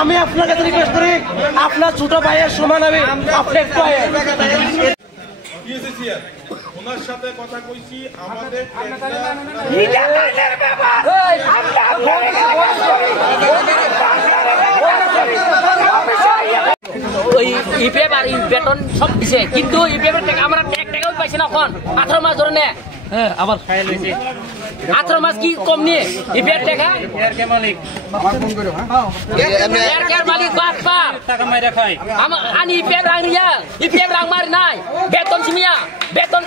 আমি আপনার কাছে রিকোয়েস্ট করি, আপনার ছোট ভাইয়ের সমান আমি আপনি একটু ওনার সাথে কথা কইছি আমাদের ইপিএফ আর বেতন সব দিছে, কিন্তু ইপিএফ থেকে আমরা টাকাও পাইছি না। এখন 18 মাস ধরে নে আবার 18 মাস কি কম নিয়ে ইপিএফ টাকা মালিক বাপ টাকা মাইরা খায়। আমি ইপিএফ রাং মারি নাই, বেতন সিমিয়া বেতন